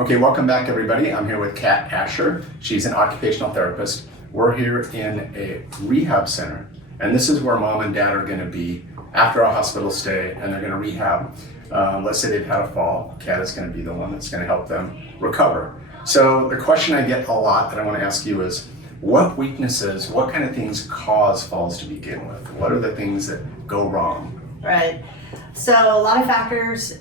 Okay, welcome back everybody. I'm here with Kat Asher. She's an occupational therapist. We're here in a rehab center, and this is where mom and dad are going to be after a hospital stay, and they're going to rehab. Let's say they've had a fall. Kat is going to be the one that's going to help them recover. So the question I get a lot that I want to ask you is, what weaknesses, what kind of things cause falls to begin with? What are the things that go wrong? Right. So a lot of factors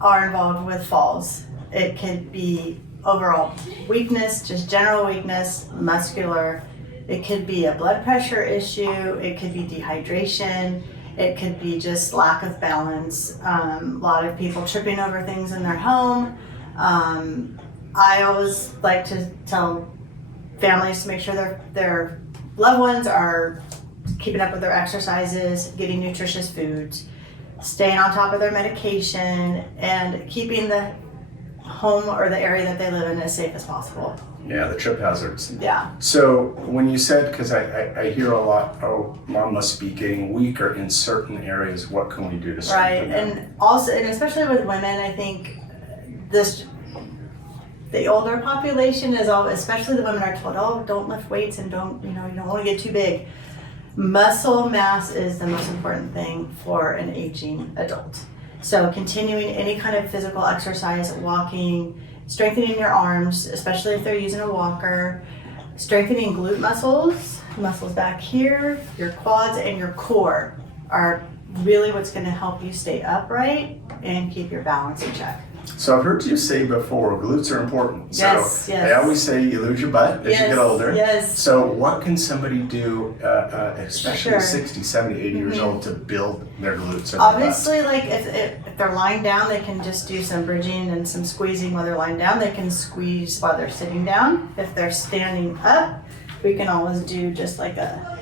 are involved with falls. It could be overall weakness, just general weakness, muscular. It could be a blood pressure issue. It could be dehydration. It could be just lack of balance. A lot of people tripping over things in their home. I always like to tell families to make sure their loved ones are keeping up with their exercises, getting nutritious foods, staying on top of their medication, and keeping the home or the area that they live in as safe as possible. Yeah, the trip hazards. Yeah. So when you said, because I hear a lot, oh, mom must be getting weaker in certain areas, what can we do to strengthen them? And also, and especially with women, I think the older population is all, especially the women are told, oh, don't lift weights and don't, you don't want to get too big. Muscle mass is the most important thing for an aging adult. So continuing any kind of physical exercise, walking, strengthening your arms, especially if they're using a walker, strengthening glute muscles back here, your quads and your core are really what's going to help you stay upright and keep your balance in check. So I've heard you say before, glutes are important. Yes, So yes. I always say you lose your butt as you get older. Yes. So what can somebody do, especially Sure. 60, 70, 80 years old, to build their glutes or their Obviously, like if they're lying down, they can just do some bridging and some squeezing while they're lying down. They can squeeze while they're sitting down. If they're standing up, we can always do just like a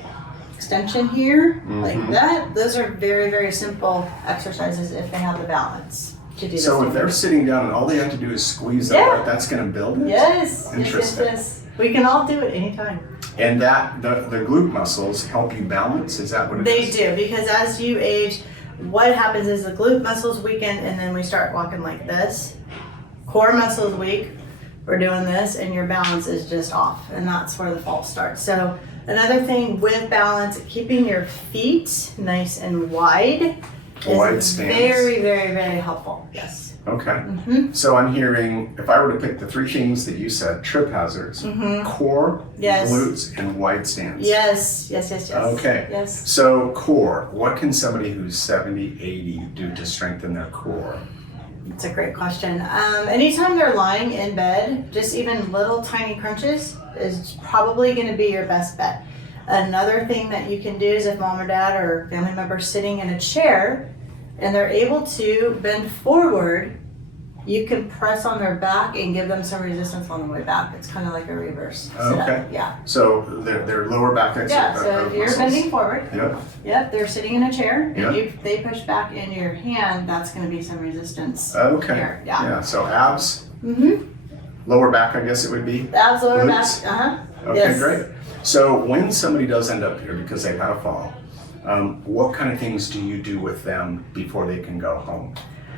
extension here, like that. Those are very, very simple exercises if they have the balance to do this. So if they're sitting down and all they have to do is squeeze that part, that's going to build it? Yes. Interesting. Yes. We can all do it anytime. And that the glute muscles help you balance? Is that what it is? They do, because as you age, what happens is the glute muscles weaken and then we start walking like this. Core muscles weak, we're doing this, and your balance is just off, and that's where the fall starts. So another thing with balance, keeping your feet nice and wide is very, very, very helpful. Yes. Okay. So I'm hearing, if I were to pick the three things that you said, trip hazards, core, glutes, and wide stance. Yes. Okay. Yes. So core, what can somebody who's 70, 80 do to strengthen their core? It's a great question. Anytime they're lying in bed, just even little tiny crunches is probably going to be your best bet. Another thing that you can do is if mom or dad or family member sitting in a chair and they're able to bend forward, you can press on their back and give them some resistance on the way back. It's kind of like a reverse Okay. sit-up. Yeah. So their lower back Yeah. So if you're bending forward, Yep. they're sitting in a chair, Yep. and they push back into your hand, that's going to be some resistance. Okay. Here. Yeah. So abs, lower back, I guess it would be. Abs, lower Glutes? back. Okay, Yes. great. So when somebody does end up here because they've had a fall, what kind of things do you do with them before they can go home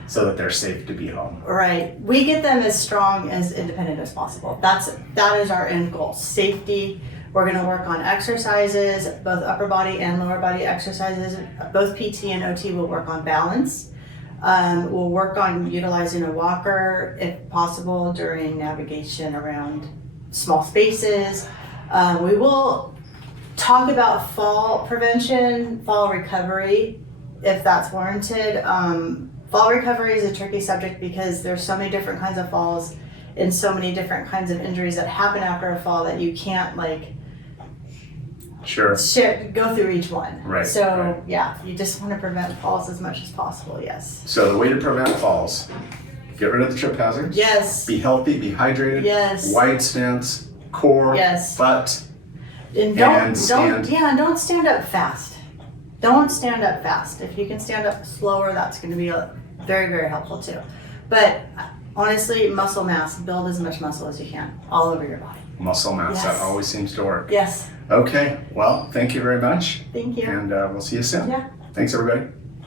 so that they're safe to be home? Right. We get them as strong as independent as possible. That is our end goal. Safety. We're going to work on exercises, both upper body and lower body exercises. Both PT and OT will work on balance. We'll work on utilizing a walker if possible during navigation around small spaces. We will talk about fall prevention, fall recovery, if that's warranted. Fall recovery is a tricky subject because there's so many different kinds of falls and so many different kinds of injuries that happen after a fall that you can't go through each one. Right. So yeah, you just want to prevent falls as much as possible. Yes. So the way to prevent falls, get rid of the trip hazards. Yes. Be healthy, be hydrated. Yes. Wide stance, core, butt, and don't stand up fast. Don't stand up fast. If you can stand up slower, that's going to be very, very helpful too. But honestly, muscle mass, build as much muscle as you can all over your body. Muscle mass, that always seems to work. Yes. Okay, well, thank you very much. Thank you. And we'll see you soon. Yeah. Thanks, everybody.